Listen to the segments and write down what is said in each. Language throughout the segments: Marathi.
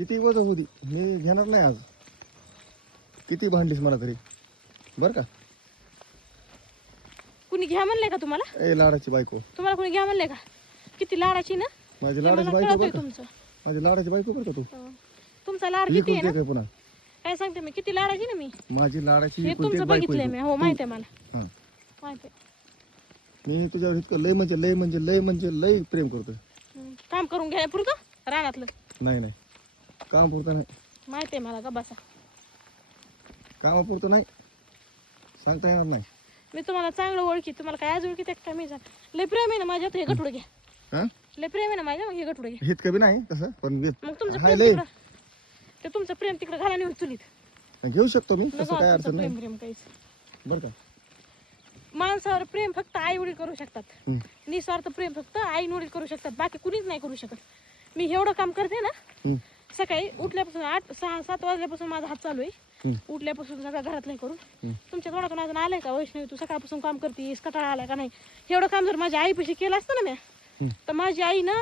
किती वजन होती मी घेणार नाही आज. किती भांडलीस मला तरी बर का. कुणी घ्या म्हणलंय का तुम्हाला? ए लाडाची बायको. तुम्हाला कुणी घ्या म्हणलंय का? किती लाडाची ना. माझी हे लाडाची मला बायको कळतंय बर का. तुमचं. माझी लाडाची बायको बर का तू. तुमचा लाड किती लिखून आहे दे ना. काय पुन्हा. काय सांगते मी किती लाडाची ना मी. माझी लाडाची हे एकुलती तुमचं एक बायको बघितलंय आहे मी. तू. हो माहिती आहे मला. हं. माहिती आहे. मी तुझ्यावर इतकं लय म्हणजे लय म्हणजे लय म्हणजे लय प्रेम करतोय. काम करून घ्या पुरतं रानातलं. नाही नाही काम पुरतं नाही. माहिती आहे मला का बसा. कामापुरतं नाही सांगता येणार नाही. मी तुम्हाला चांगलं ओळखी. तुम्हाला काय आज ओळखी काय मी सांग. लय प्रेम आहे ना माझ्यात. हे गठुड घ्या. हा लय प्रेम आहे ना माझ्या. मग हे गठुड घ्या. हित कमी नाही तसं पण मग तुमचं हाय प्रेम लय तिकडं. ते तुमचं प्रेम तिकडे घाला नेऊन चुलीत. घेऊ शकतो मी नको तसं काय तुमचं अडचण नाही प्रेम प्रेम काहीच. बरं का. माणसावर प्रेम फक्त आई वडील करू शकतात. हं. निस्वार्थ प्रेम फक्त आई वडील करू शकतात. बाकी कुणीच नाही करू शकत. मी एवढं काम करते ना. हं. सकाळी उठल्यापासून 8, 6, 7 वाजल्यापासून माझा हात चालू आहे. हं. उठल्यापासून सगळं घरातलं करून. हं. तुमच्या तोंडातून अजून आलंय का वैष्णवी तू सकाळपासून काम करतीस कटाळा आलाय का नाही. एवढं काम जर माझ्या आईपाशी केलं असतं ना मी तर माझी आई ना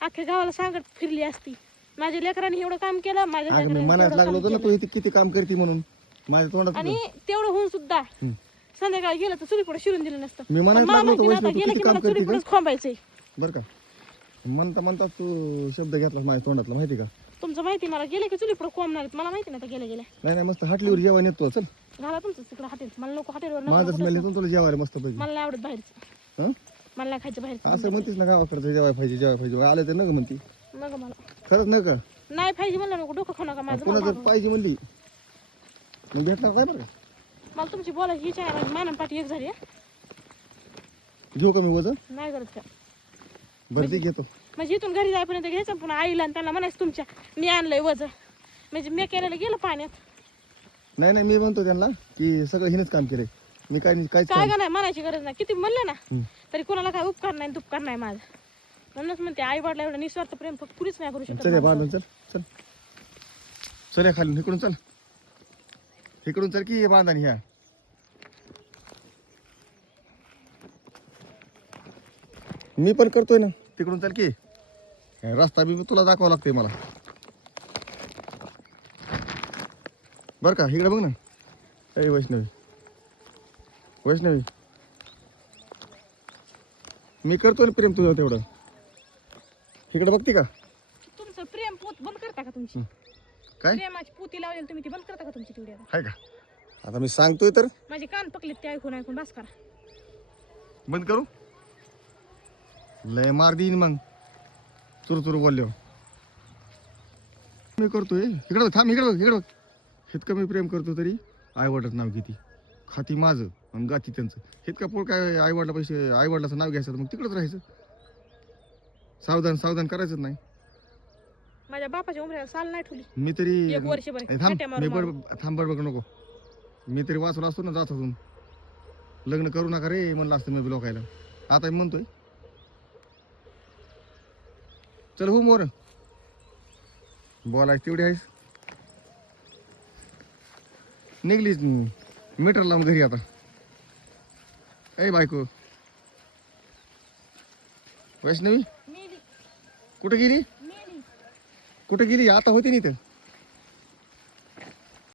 अख्ख्या गावाला सांगत फिरली असती. माझ्या लेकरांनी एवढं काम केलं. माझ्या अगं मी लेकरांनी मनात एवढं लागलो काम होतं ना केलं. तू इथे किती काम करते म्हणून माझ्या तोंडात आणि तेवढं होऊन सुद्धा हं. संध्याकाळी गेलं तर चुलीपुढे शिरून दिलं नसतं. मी पण मनात मला लागलो होतं माहिती ना आता वैष्णव तू गेलं किती की काम मला करते का चुलीपुढेच खोंबायचंय. बरं का. म्हणता म्हणता तू शब्द घेतलास माझ्या तोंडातला माहिती का. तुमचं माहिती मला गेले की चुलीपुढे कोंबणार मला माहिती ना. गेले गेले नाही नाही मस्त हाटलीवर जेवण येतो चल. घाला तुमचं तिकडे हॉटेल. मला नको हॉटेलवर माझं स्मेल येतो तुला जेवायला मस्त पाहिजे. मला नाही आवडत बाहेरचं. हं मला नाही खायचं बाहेरचं. असं म्हणतीस ना गावाकडचं जेवायला पाहिजे जेवायला पाहिजे आलं तर नका म्हणती. नको मला खरंच नका. नाही पाहिजे म्हणलं नको डोकं खाऊ नका माझं. पुन्हा मला जर पाहिजे म्हणली मग भेटणार काय बरं का. मला तुमची बोलायची इच्छा आहे. माझी मानन पाठी एक झाली आहे. घेऊ का मी वजन नाही करत का. बरं ती घेतो. म्हणजे इथून घरी जायपर्यंत घ्यायचं पुन्हा आईला आणि त्यांना म्हणायचं तुमच्या मी आणलंय वजन. म्हणजे मी केलेलं गेलं पाण्यात. नाही नाही मी म्हणतो त्यांना की सगळं हिनेच काम केलंय. मी काय नाही काहीच काय काम का नाही म्हणायची गरज नाही. किती म्हणलं ना हं. तरी कोणाला काय उपकार नाही दुपकार नाही माझा. म्हणूनच म्हणते आई वडिला एवढं निस्वार्थ प्रेम फक्त कुणीच नाही करू शकत. चल या माणसावर. बांधून चल चल चल या खाली इकडून चल इकडून चल की बांधण ह्या. मी पण करतोय ना तिकडून चल की. रस्ता बी तुला दाखवावा लागतोय मला बर का. इकडे बघ ना. ए वैष्णवी वैष्णवी मी करतोय ना प्रेम तुझं तेवढं. इकडे बघते का. तुमचं प्रेम पोत बंद करता का तुमची. काय प्रेमाची पोती लावलेली तुम्ही ती बंद करता का तुमची तेवढी आता? आहे का. आता मी सांगतोय तर माझे कान पकलेत ते ऐकून ऐकून बस करा. बंद करू. लय मार देईन मग चुरू चुरू बोललो. मी करतोय इकडे बघ, थांब इकडे बघ इकडे बघ. इतकं मी प्रेम करतो तरी आईवडिलाचं नाव घेते. खाती माझं आणि गाती त्यांचं. इतका पोळ काय आईवडिला पैसे आईवडिलाचं नाव घ्यायचं मग तिकडंच राहायचं. सावधान सावधान करायचं नाही. माझ्या बापाच्या उमऱ्याला साल नाही ठेवली. मी तरी एक वर्षभर ए, थांब फेट्या मी मारून थांब बडबड नको. मी तरी वाचलो असतो ना जात असून लग्न करू नका रे म्हणलं असतं मी लोकायला. आता मी म्हणतोय चल हो मोर बोलायच तेवढी आहेस. निघलीच मीटर लावून घरी आता. ए बायको वैष्णवी मेली कुठं गेली मेली. कुठं गेली आता होती नाही तर